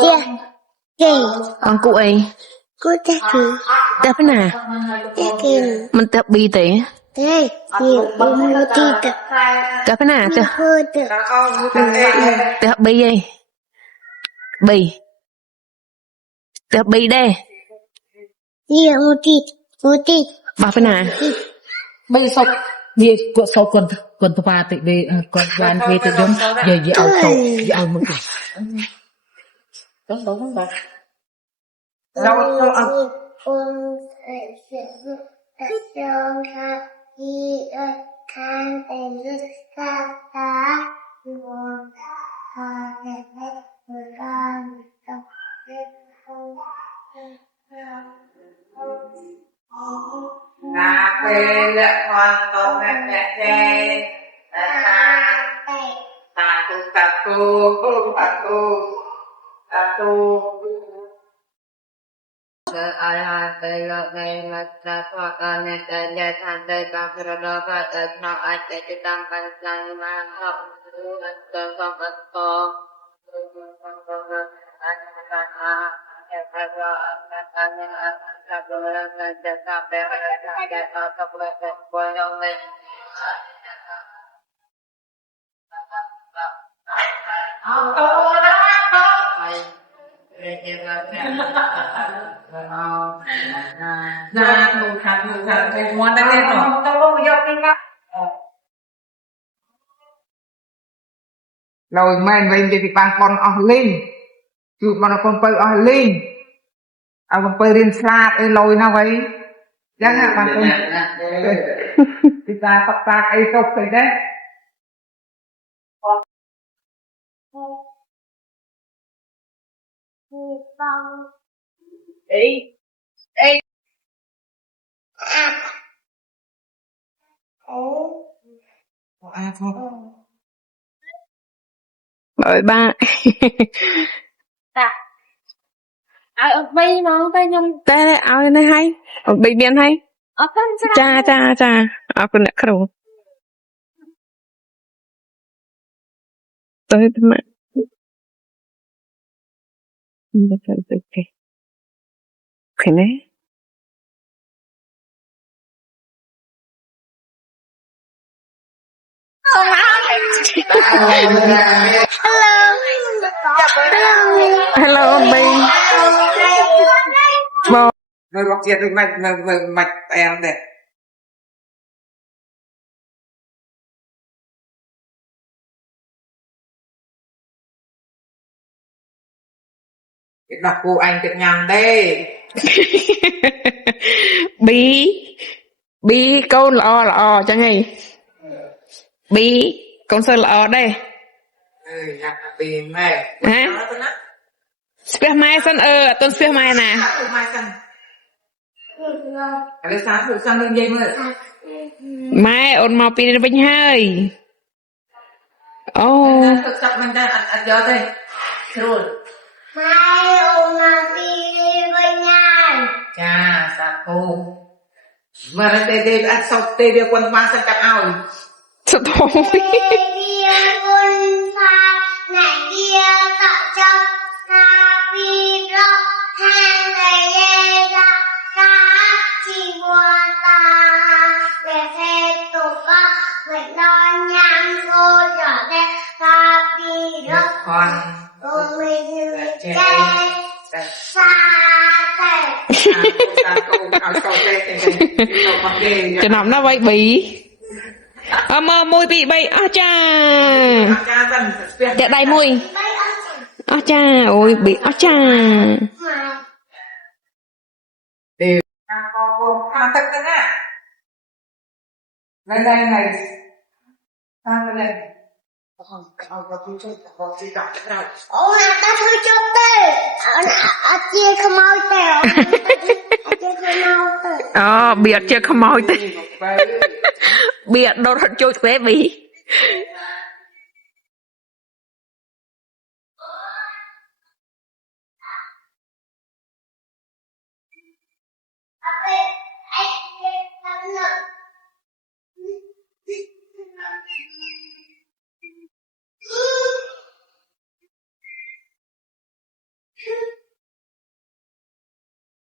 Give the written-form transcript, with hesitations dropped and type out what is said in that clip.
Kia. Kì. Con cụ ấy. Cô ta kì. Tép nè. Ta kì. Mình tép bì tế. Thế. Nhiều mô tì tập. Tép nè. Nhiều hô tập. Tép bì ấy. Bì. Tép bì đây. Nhiều mô tì. Mô tì. Bà phải nè. Bây giờ vì của sau quần tòa tự về còn đoàn về tự giống về về ao sâu về ao mực đúng đúng rồi Đâu đâu cà phê lệ hoàn toàn mẹ chè cà tu ai hai tây lệ này là ta thoát ra nên tây nhẹ than tây cam phê đó và tây nó ai tây cái tăng cái tăng mà họ tây không có to rồi mình về thì bạn con ở linh chụp mà nó con bơi ở linh con bơi riêng xa ấy lôi nào vậy chắc là bạn con thì ta tập ta ấy tốt rồi đấy ý ý Rồi ba. Bay mà tay nhung Tê ao này hay. Bị biến hay. Cha. Aku nak kru. Tới mà. Okay. Okay nè. Hello Bi. rồi bọc tiền rồi mạch em đây đọc cô anh thật nhầm đây Bi câu lọ cho nghe. Bi con sơ lọ đây. nhạc tìm này Hả? Speh mai san tuần speh mai nè. cái sáng thử sang lên dây mới Mai ôn mau pi đến vinh hơi. thực tập mình đang ăn giờ đây rồi Mai ôm mà đi với nhau. cha sa cô mà nó tê ăn sau tê đưa quân mang sang cặp ao Sao thôi. Kia quân pha này kia tạo cho ta vi rô hàng ngày lê ra cá chỉ buồn ta để thế tổ con vậy lo nhang cô trở nên ta vi rô con ôm mình chơi xa tệ Cho nằm nó bay bì. Mà môi bị bay. Cha. Dạ đầy môi. Cha ôi bị cha. con thật nữa nè đây này sang đây Ôi ta thôi cho tê chia không mau tè chia không mau tè Biệt chưa không mỏi tê. Biệt đâu thật trôi khỏe bì.